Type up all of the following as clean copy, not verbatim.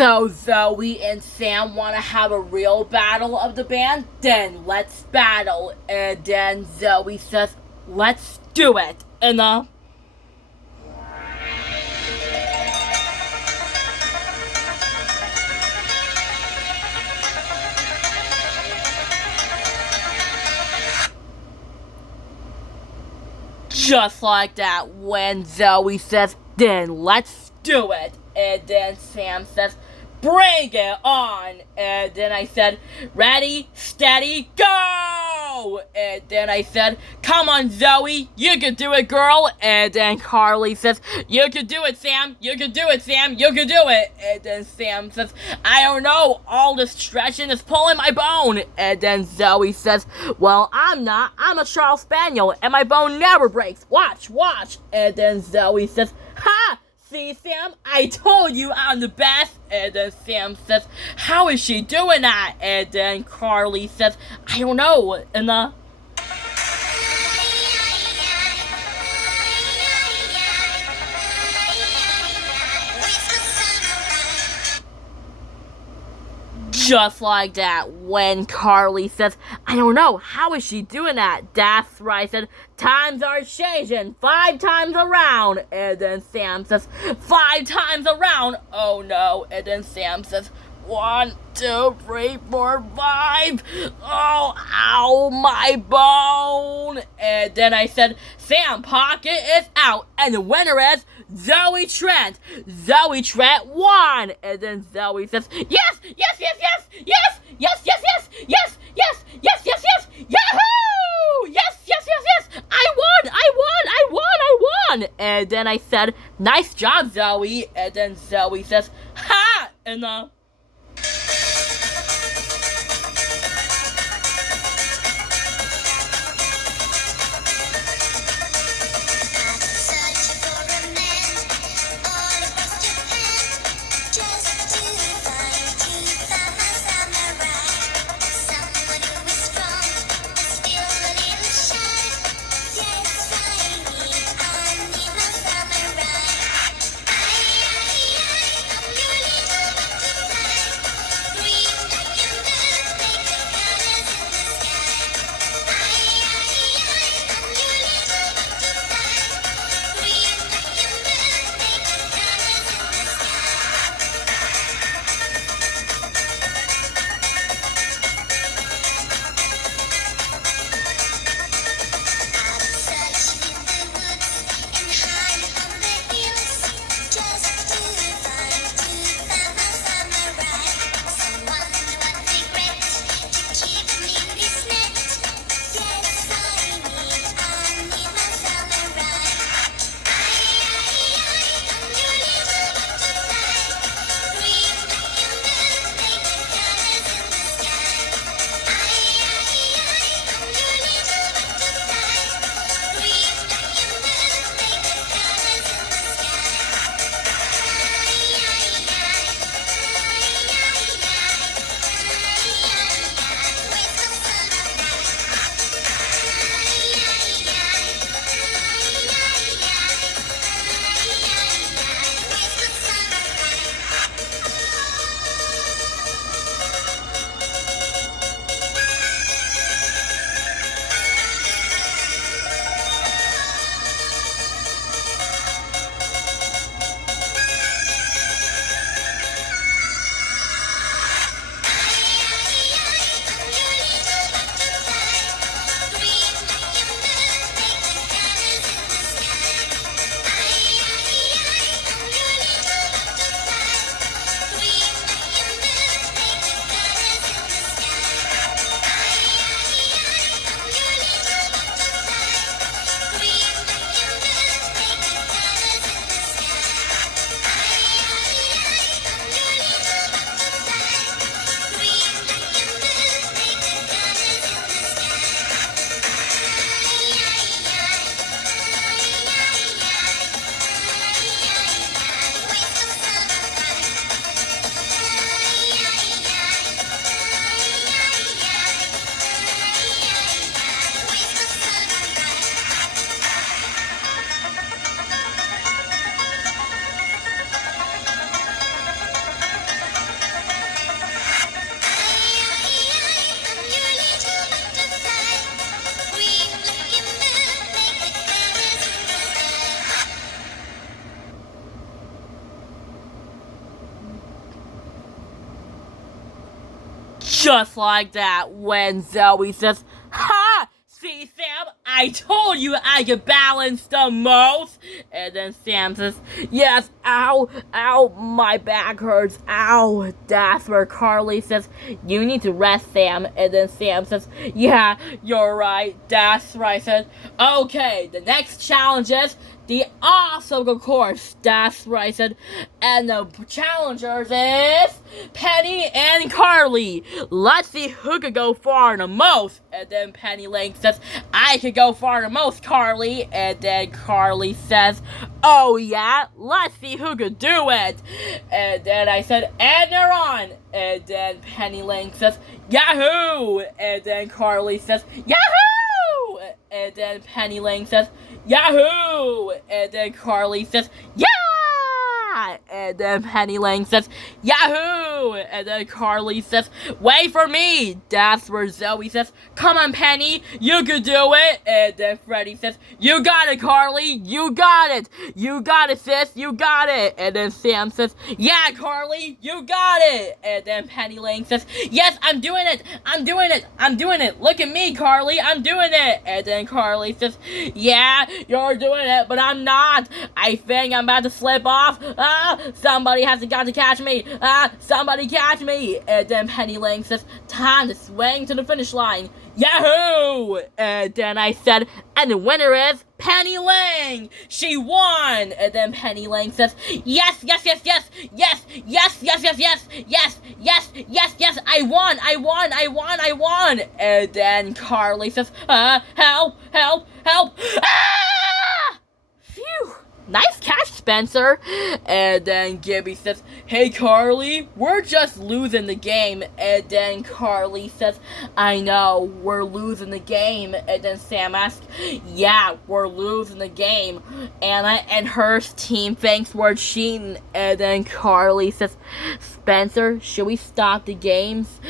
So Zoe and Sam want to have a real battle of the band? Then let's battle. And then Zoe says, let's do it. And just like that, when Zoe says, then let's do it. And then Sam says, bring it on. And then I said, ready, steady, go. And then I said, come on, Zoe, you can do it, girl. And then Carly says, you can do it, Sam. You can do it, Sam. You can do it. And then Sam says, I don't know, all this stretching is pulling my bone. And then Zoe says, well, I'm not. I'm a Charles Spaniel, and my bone never breaks. Watch. And then Zoe says, ha! See, Sam, I told you I'm the best. And then Sam says, how is she doing that? And then Carly says, I don't know. And just like that, when Carly says, I don't know, how is she doing that? That's right, I said, times are changing, 5 times around. And then Sam says, 5 times around? Oh no. And then Sam says, 1, 2, 3, 4, 5. Oh, ow, my bone. And then I said, Sam Pocket is out, and the winner is Zoe Trent. Zoe Trent won. And then Zoe says, yes, Yahoo! Yes, I won. And then I said, nice job, Zoe. And then Zoe says, ha! And just like that when Zoe says, "Ha! See, Sam, I told you I could balance the most." And then Sam says, "Yes, ow, ow, my back hurts, ow." That's where Carly says, "You need to rest, Sam." And then Sam says, "Yeah, you're right." That's right. I said, "Okay, the next challenge is the obstacle course." That's right. I said, "And the challengers is Penny and Carly. Let's see who could go far the most." And then Penny Lane says, "I could go far the most, Carly." And then Carly says, "Oh yeah, let's see who could do it." And then I said, "And they're on." And then Penny Lane says, "Yahoo!" And then Carly says, "Yahoo!" And then Penny Lane says, "Yahoo!" And then Carly says, "Yeah!" And then Penny Lane says, "Yahoo!" And then Carly says, "Wait for me." That's where Zoe says, "Come on, Penny, you could do it." And then Freddie says, "You got it, Carly, you got it. You got it, sis, you got it." And then Sam says, "Yeah, Carly, you got it." And then Penny Lane says, "Yes, I'm doing it, I'm doing it, I'm doing it. Look at me, Carly, I'm doing it." And then Carly says, "Yeah, you're doing it, but I'm not. I think I'm about to slip off. Somebody has got to catch me. Somebody catch me." And then Penny Lane says, "Time to swing to the finish line. Yahoo!" And then I said, "And the winner is Penny Lane. She won." And then Penny Lane says, "Yes, yes, yes, yes, yes, yes, yes, yes, yes, yes, yes, yes, yes, I won, I won, I won, I won." And then Carly says, "Help, help, help." Ah! Phew. Nice catch, Spencer." And then Gibby says, "Hey, Carly, we're just losing the game." And then Carly says, "I know, we're losing the game." And then Sam asks, "Yeah, we're losing the game. Anna and her team thinks we're cheating." And then Carly says, "Spencer, should we stop the games?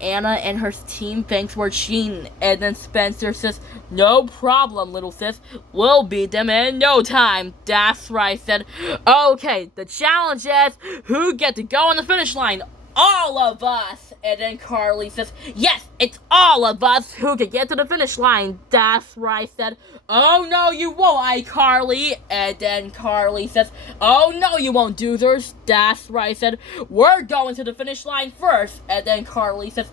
Anna and her team thinks we're cheating." And then Spencer says, "No problem, little sis. We'll beat them in no time." That's right. I said, "Okay, the challenge is who get to go on the finish line? All of us." And then Carly says, "Yes, it's all of us who can get to the finish line." That's right. I said, "Oh no, you won't, Carly." And then Carly says, "Oh no, you won't, Doozers." That's right. I said, "We're going to the finish line first." And then Carly says,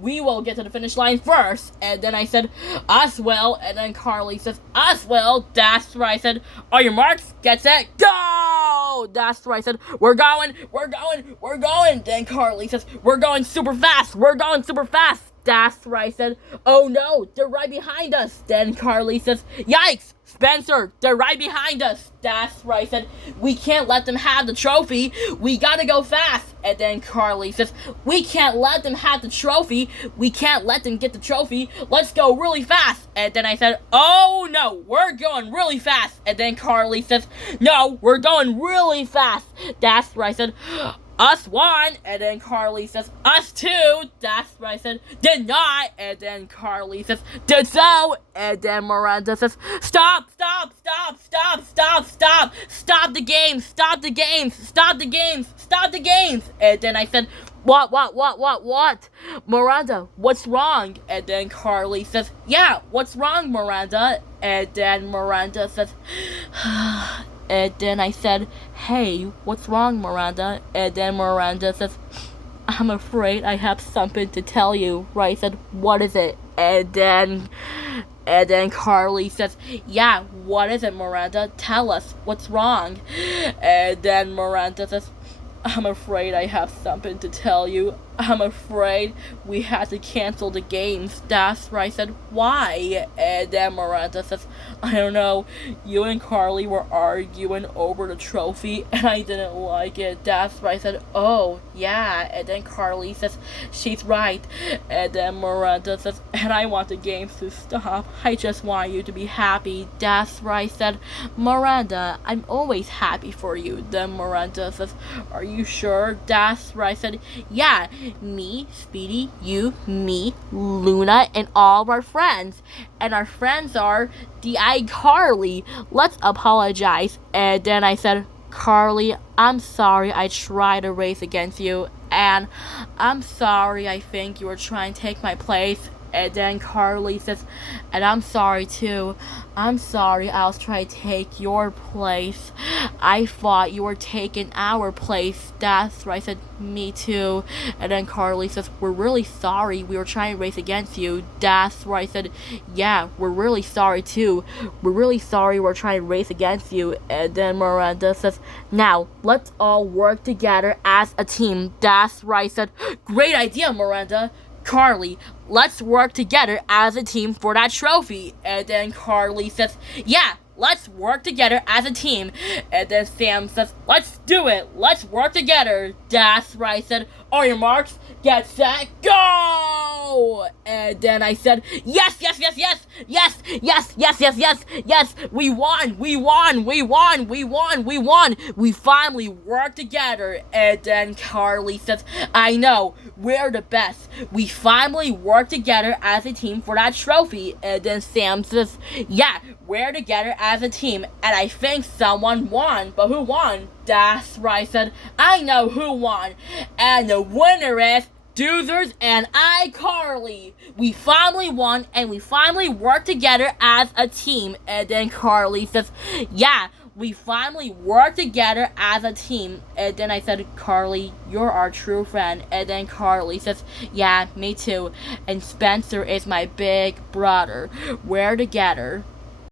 we will get to the finish line first." And then I said, "Us will." And then Carly says, "Us will." That's right. I said, "On your marks, get set, go." That's right. I said, we're going. Then Carly says, "We're going super fast. We're going super fast." That's right. I said, "Oh no, they're right behind us." Then Carly says, "Yikes, Spencer, they're right behind us." That's right. I said, "We can't let them have the trophy. We gotta go fast." And then Carly says, "We can't let them have the trophy. We can't let them get the trophy. Let's go really fast." And then I said, "Oh no, we're going really fast." And then Carly says, "No, we're going really fast." That's right. I said, "Us won." And then Carly says, "Us too." That's right. I said, "Did not." And then Carly says, "Did so." And then Miranda says, Stop the games, stop the games, stop the games, stop the games." And then I said, What? "Miranda, what's wrong?" And then Carly says, "Yeah, what's wrong, Miranda?" And then Miranda says, And then I said, "Hey, what's wrong, Miranda?" And then Miranda says, "I'm afraid I have something to tell you." Right? I said, "What is it?" And then Carly says, "Yeah, what is it, Miranda? Tell us, what's wrong?" And then Miranda says, "I'm afraid I have something to tell you. I'm afraid we had to cancel the games." That's right. I said, "Why?" And then Miranda says, "I don't know. You and Carly were arguing over the trophy, and I didn't like it." That's right. I said, "Oh, yeah." And then Carly says, "She's right." And then Miranda says, "And I want the games to stop. I just want you to be happy." That's right. I said, "Miranda, I'm always happy for you." Then Miranda says, "Are you sure?" That's right. I said, "Yeah. Me, Speedy, you, me, Luna, and all of our friends. And our friends are the iCarly. Let's apologize." And then I said, "Carly, I'm sorry I tried to race against you." And I'm sorry, I think you were trying to take my place. And then Carly says, and I'm sorry too. I'm sorry I was trying to take your place. I thought you were taking our place. That's right. I said, me too. And then Carly says, we're really sorry. We were trying to race against you. That's right. I said, yeah, we're really sorry too. We're really sorry we're trying to race against you. And then Miranda says, now, let's all work together as a team. That's right. I said, great idea, Miranda. Carly, let's work together as a team for that trophy. And then Carly says, yeah, let's work together as a team. And then Sam says, let's do it. Let's work together. That's right. I said, on your marks, get set, go! And then I said, yes, yes, yes, yes, yes, yes, yes, yes, yes, yes, we won, we won, we won, we won, we won. We finally worked together. And then Carly says, I know, we're the best. We finally worked together as a team for that trophy. And then Sam says, yeah, we're together as a team. And I think someone won. But who won? That's right. I said, I know who won. And the winner is Doozers and iCarly. We finally won and we finally worked together as a team. And then Carly says, yeah, we finally worked together as a team. And then I said, Carly, you're our true friend. And then Carly says, yeah, me too. And Spencer is my big brother. We're together.